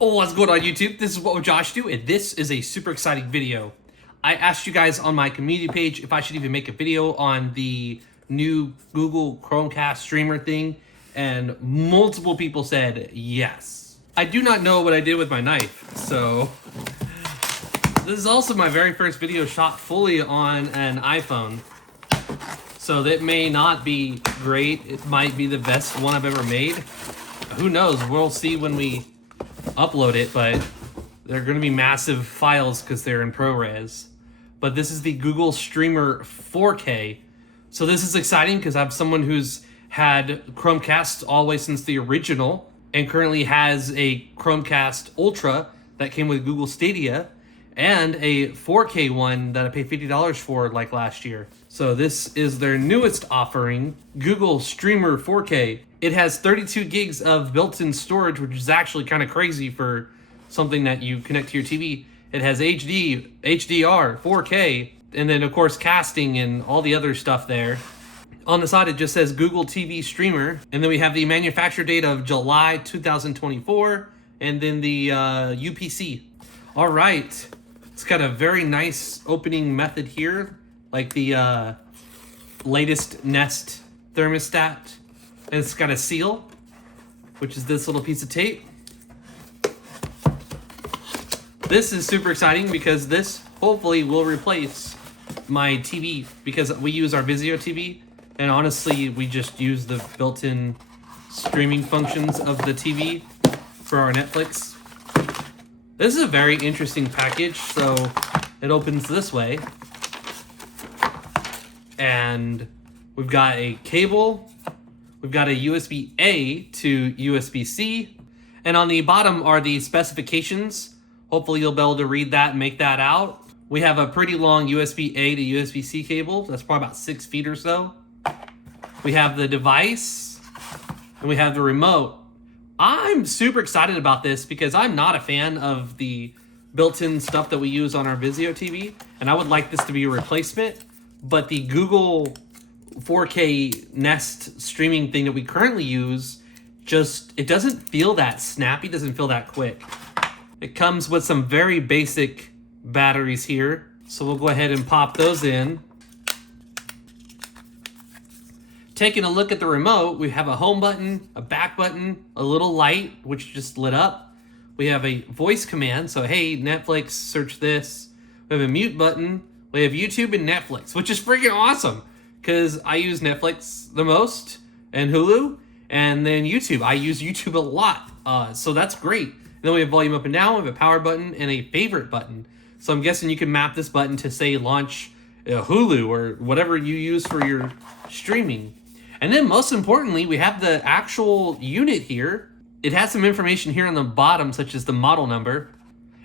Oh, what's going on YouTube? This is What Would Josh Do, and this is a super exciting video. I asked you guys on my community page if I should even make a video on the new Google Chromecast streamer thing, and multiple people said yes. I do not know what I did with my knife, so this is also my very first video shot fully on an iPhone. So that may not be great. It might be the best one I've ever made. Who knows? We'll see when we upload it, but they're going to be massive files because they're in ProRes. But this is the Google Streamer 4K. So this is exciting because I have someone who's had Chromecast all the way since the original and currently has a Chromecast Ultra that came with Google Stadia and a 4K one that I paid $50 for like last year. So this is their newest offering, Google Streamer 4K. It has 32 gigs of built-in storage, which is actually kind of crazy for something that you connect to your TV. It has HD, HDR, 4K, and then of course casting and all the other stuff there. On the side, it just says Google TV Streamer. And then we have the manufacture date of July 2024, and then the UPC. All right, it's got a very nice opening method here, like the latest Nest thermostat. And it's got a seal, which is this little piece of tape. This is super exciting because this hopefully will replace my TV, because we use our Vizio TV, and honestly, we just use the built-in streaming functions of the TV for our Netflix. This is a very interesting package. So it opens this way, and we've got a cable. We've got a USB-A to USB-C, and on the bottom are the specifications. Hopefully you'll be able to read that and make that out. We have a pretty long USB-A to USB-C cable. That's probably about 6 feet or so. We have the device, and we have the remote. I'm super excited about this because I'm not a fan of the built-in stuff that we use on our Vizio TV, and I would like this to be a replacement, but the Google 4K Nest streaming thing that we currently use, it doesn't feel that snappy, doesn't feel that quick. It comes with some very basic batteries here, so we'll go ahead and pop those in. Taking a look at the remote, we have a home button, a back button, a little light, which just lit up. We have a voice command, so hey, Netflix, search this. We have a mute button. We have YouTube and Netflix, which is freaking awesome, because I use Netflix the most, and Hulu, and then YouTube. I use YouTube a lot, so that's great. And then we have volume up and down, we have a power button, and a favorite button. So I'm guessing you can map this button to, say, launch Hulu, or whatever you use for your streaming. And then most importantly, we have the actual unit here. It has some information here on the bottom, such as the model number.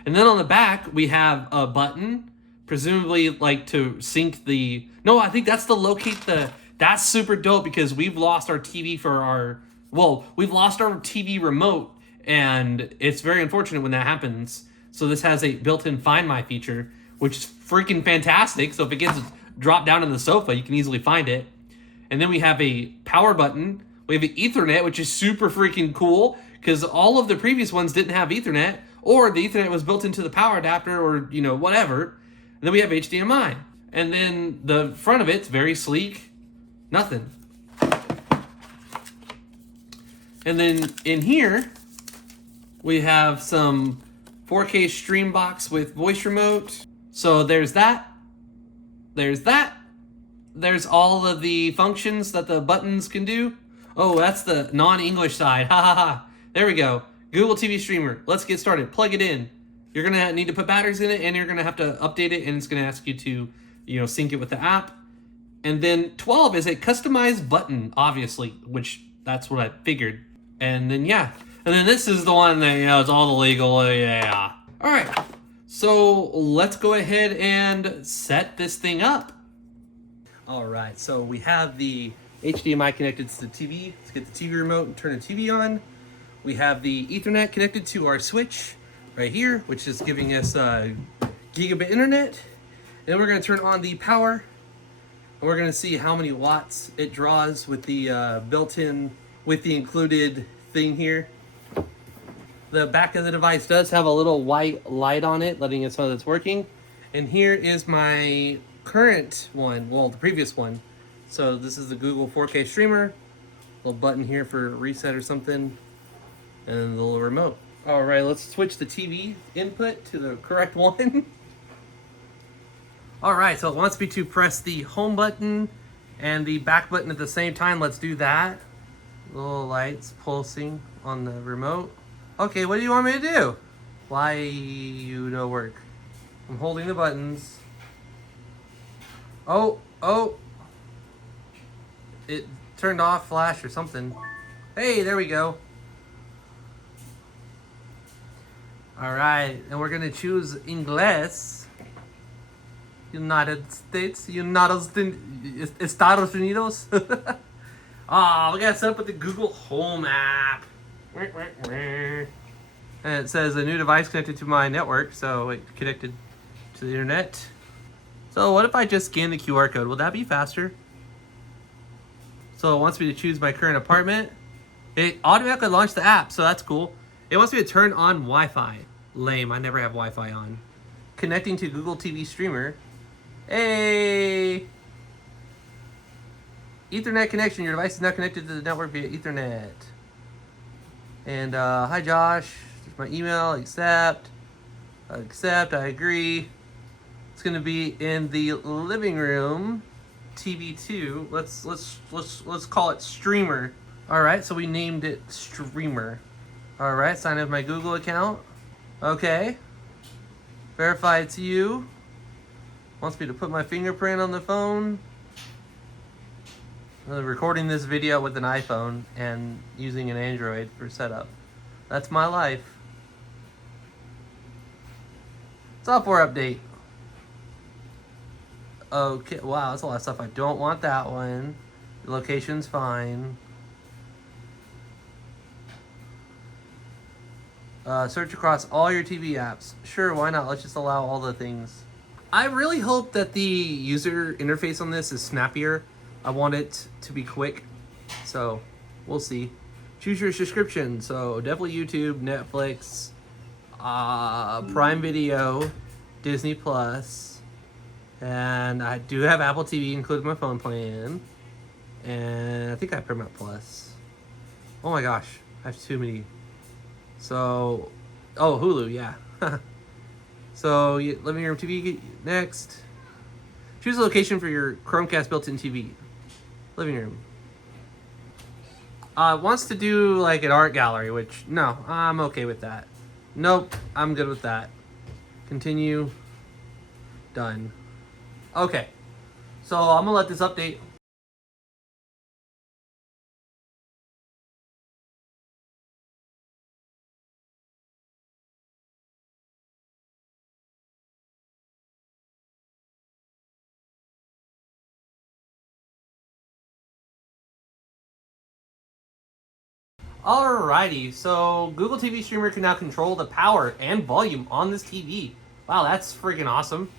And then on the back, we have a button, presumably like to sync the... No, I think that's to locate the... That's super dope because we've lost our TV for our... Well, we've lost our TV remote, and it's very unfortunate when that happens. So this has a built-in Find My feature, which is freaking fantastic. So if it gets dropped down on the sofa, you can easily find it. And then we have a power button. We have an Ethernet, which is super freaking cool because all of the previous ones didn't have Ethernet, or the Ethernet was built into the power adapter, or, you know, whatever. And then we have HDMI. And then the front of it's very sleek. Nothing. And then in here, we have some 4K stream box with voice remote. So there's that. There's that. There's all of the functions that the buttons can do. Oh, that's the non-English side. Ha ha ha. There we go. Google TV Streamer. Let's get started. Plug it in. You're going to need to put batteries in it, and you're going to have to update it, and it's going to ask you to, you know, sync it with the app. And then 12 is a customized button, obviously, which that's what I figured. And then, yeah. And then this is the one that, you know, it's all the legal, yeah. All right. So let's go ahead and set this thing up. All right, so we have the HDMI connected to the TV. Let's get the TV remote and turn the TV on. We have the Ethernet connected to our switch right here, which is giving us gigabit internet. And then we're gonna turn on the power, and we're gonna see how many watts it draws with the built-in, with the included thing here. The back of the device does have a little white light on it, letting us know that it's working. And here is my current one, well, the previous one. So this is the Google 4K streamer. Little button here for reset or something, and the little remote. All right, let's switch the TV input to the correct one. All right, so it wants me to press the home button and the back button at the same time. Let's do that. Little lights pulsing on the remote. Okay, what do you want me to do? Why you no work? I'm holding the buttons. Oh. It turned off flash or something. Hey, there we go. All right, and we're gonna choose Inglés. United States, Estados Unidos. We got set up with the Google Home app. And it says a new device connected to my network, so it connected to the internet. So what if I just scan the QR code? Will that be faster? So it wants me to choose my current apartment. It automatically launched the app, so that's cool. It wants me to turn on Wi-Fi. Lame, I never have Wi-Fi on. Connecting to Google TV streamer. Hey! Ethernet connection. Your device is now connected to the network via Ethernet. And hi Josh. Here's my email. Accept. I agree. It's gonna be in the living room. TV 2. Let's call it streamer. All right, so we named it streamer. All right, sign up my Google account. Okay. Verify it's you. Wants me to put my fingerprint on the phone. I'm recording this video with an iPhone and using an Android for setup. That's my life. Software update. Okay, wow, that's a lot of stuff. I don't want that one. The location's fine. Search across all your TV apps. Sure, why not? Let's just allow all the things. I really hope that the user interface on this is snappier. I want it to be quick, so we'll see. Choose your subscription, so definitely YouTube, Netflix, Prime Video, Disney Plus, and I do have Apple TV included in my phone plan, and I think I have Paramount Plus. Oh my gosh, I have too many. So, Hulu, yeah. So, living room TV, next. Choose a location for your Chromecast built-in TV. Living room. Wants to do like an art gallery, which, no, I'm okay with that. Nope, I'm good with that. Continue. Done. Okay. So, I'm gonna let this update. Alrighty, so Google TV Streamer can now control the power and volume on this TV. Wow, that's freaking awesome.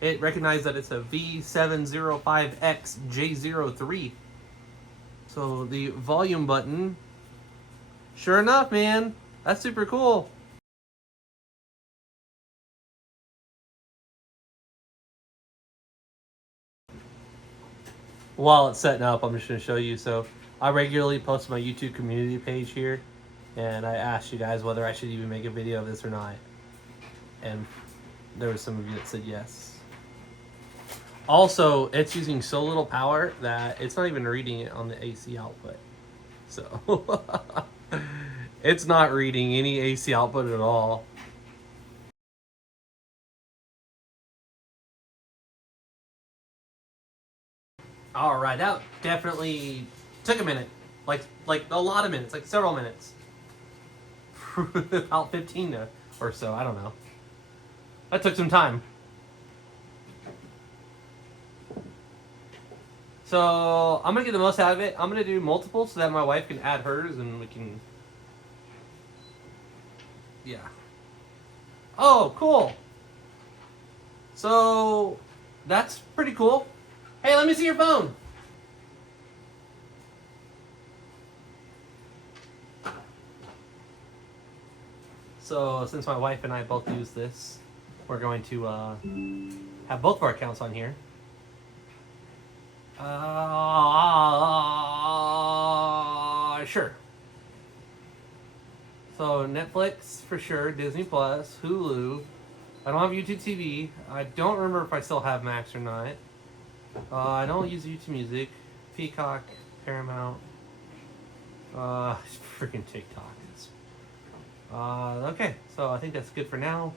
It recognized that it's a V705XJ03. So the volume button, sure enough, man, that's super cool. While it's setting up, I'm just going to show you. So I regularly post my YouTube community page here, and I asked you guys whether I should even make a video of this or not. And there were some of you that said yes. Also, it's using so little power that it's not even reading it on the AC output. So it's not reading any AC output at all. All right, that definitely took a minute, like a lot of minutes, like several minutes. About 15 or so, I don't know. That took some time. So I'm gonna get the most out of it. I'm gonna do multiple so that my wife can add hers and we can. Yeah. Oh, cool. So that's pretty cool. Hey, let me see your phone. So since my wife and I both use this, we're going to have both of our accounts on here. Sure. So Netflix for sure, Disney Plus, Hulu. I don't have YouTube TV. I don't remember if I still have Max or not. I don't use YouTube Music, Peacock, Paramount. Freaking TikTok. Okay, so I think that's good for now.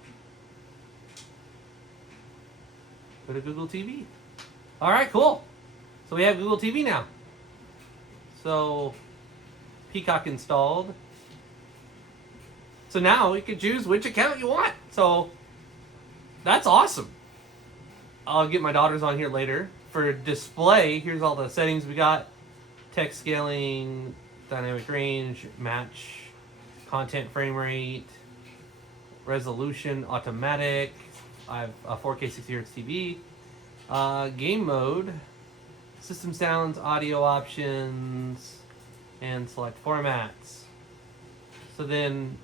Go to Google TV. All right, cool. So we have Google TV now. So Peacock installed. So now you can choose which account you want. So that's awesome. I'll get my daughters on here later. For display, here's all the settings we got. Text scaling, dynamic range, match, content frame rate, resolution, automatic. I have a 4K 60Hz TV. Game mode, system sounds, audio options, and select formats. So then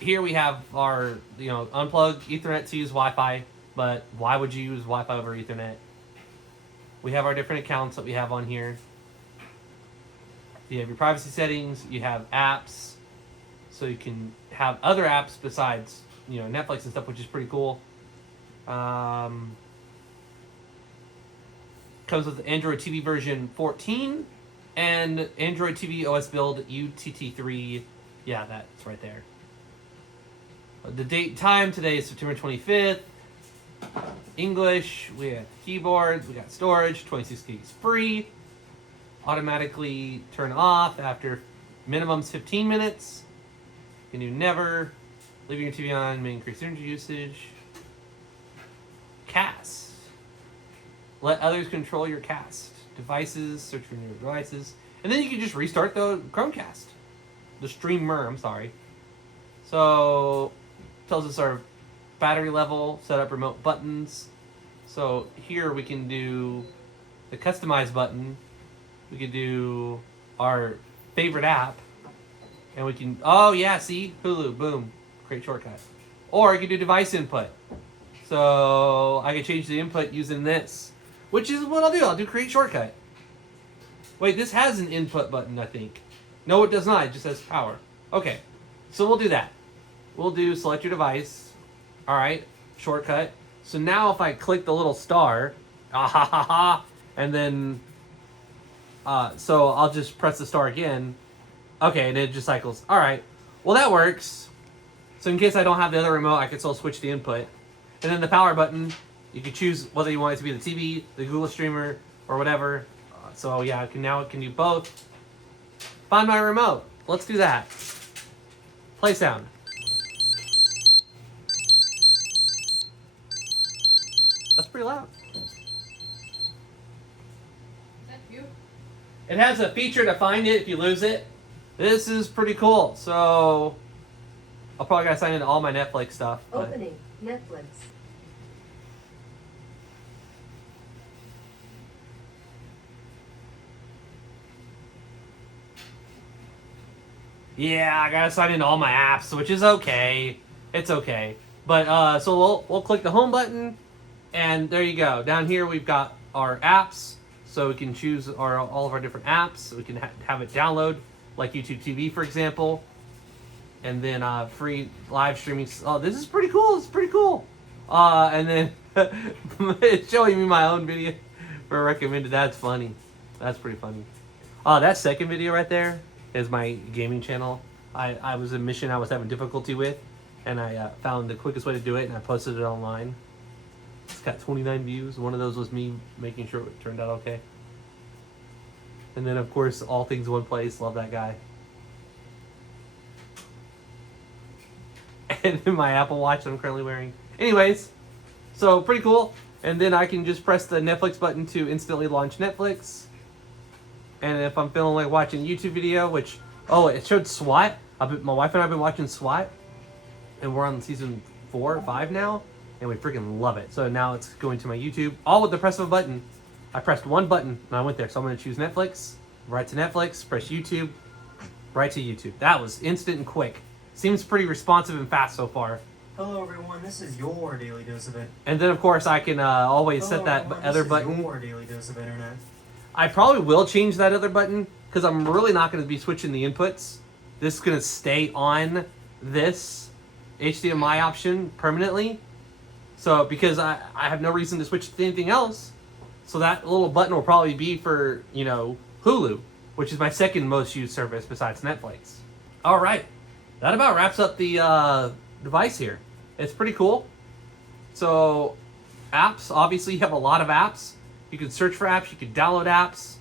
here we have our, unplug Ethernet to use Wi-Fi, but why would you use Wi-Fi over Ethernet? We have our different accounts that we have on here. You have your privacy settings, you have apps, so you can have other apps besides, Netflix and stuff, which is pretty cool. Comes with Android TV version 14 and Android TV OS build UTT3. Yeah, that's right there. The date and time today is September 25th. English, we have keyboards, we got storage, 26 gigs free. Automatically turn off after minimum's 15 minutes. You can do never. Leaving your TV on may increase energy usage. Cast. Let others control your cast. Devices, search for new devices. And then you can just restart the Chromecast. The streamer, I'm sorry. So, tells us our battery level, set up remote buttons. So here we can do the customize button. We can do our favorite app. And we can, see, Hulu, boom, create shortcut. Or you can do device input. So I can change the input using this, which is what I'll do. I'll do create shortcut. Wait, this has an input button, I think. No, it does not. It just says power. Okay, so we'll do that. We'll do select your device. All right, shortcut. So now if I click the little star, and then, so I'll just press the star again. Okay, and it just cycles. All right, well that works. So in case I don't have the other remote, I can still switch the input. And then the power button, you can choose whether you want it to be the TV, the Google streamer, or whatever. So yeah, it can do both. Find my remote. Let's do that. Play sound. That's pretty loud. Is that you? It has a feature to find it if you lose it. This is pretty cool. So I'll probably gotta sign into all my Netflix stuff. Opening Netflix. Yeah, I gotta sign into all my apps, which is okay. It's okay. But so we'll click the home button, and there you go. Down here we've got our apps, so we can choose all of our different apps. We can have it download, like YouTube TV, for example, and then free live streaming. Oh, this is pretty cool. It's pretty cool. And then it's showing me my own video for recommended. That's funny. That's pretty funny. That second video right there is my gaming channel. I was a mission I was having difficulty with, and I found the quickest way to do it, and I posted it online. It's got 29 views. One of those was me making sure it turned out okay. And then, of course, All Things One Place. Love that guy. And then my Apple Watch that I'm currently wearing. Anyways, so pretty cool. And then I can just press the Netflix button to instantly launch Netflix. And if I'm feeling like watching a YouTube video, which, it showed SWAT. My wife and I have been watching SWAT. And we're on season 4 or 5 now. And we freaking love it. So now it's going to my YouTube, all with the press of a button. I pressed one button and I went there. So I'm going to choose Netflix, right to Netflix, press YouTube, right to YouTube. That was instant and quick. Seems pretty responsive and fast so far. Hello everyone, this is your Daily Dose of It. And then of course I can always Hello set that everyone, other this button. is your Daily Dose of Internet. I probably will change that other button because I'm really not going to be switching the inputs. This is going to stay on this HDMI option permanently. So because I have no reason to switch to anything else. So that little button will probably be for, you know, Hulu, which is my second most used service besides Netflix. All right. That about wraps up the device here. It's pretty cool. So apps, obviously you have a lot of apps. You can search for apps, you can download apps.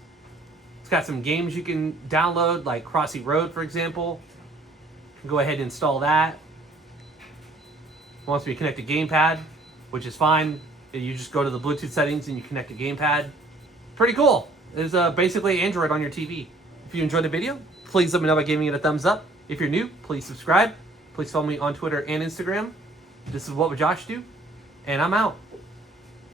It's got some games you can download, like Crossy Road, for example. You can go ahead and install that. It wants me to connect a gamepad, which is fine. You just go to the Bluetooth settings and you connect a gamepad. Pretty cool. It's basically Android on your TV. If you enjoyed the video, please let me know by giving it a thumbs up. If you're new, please subscribe. Please follow me on Twitter and Instagram. This is What Would Josh Do? And I'm out.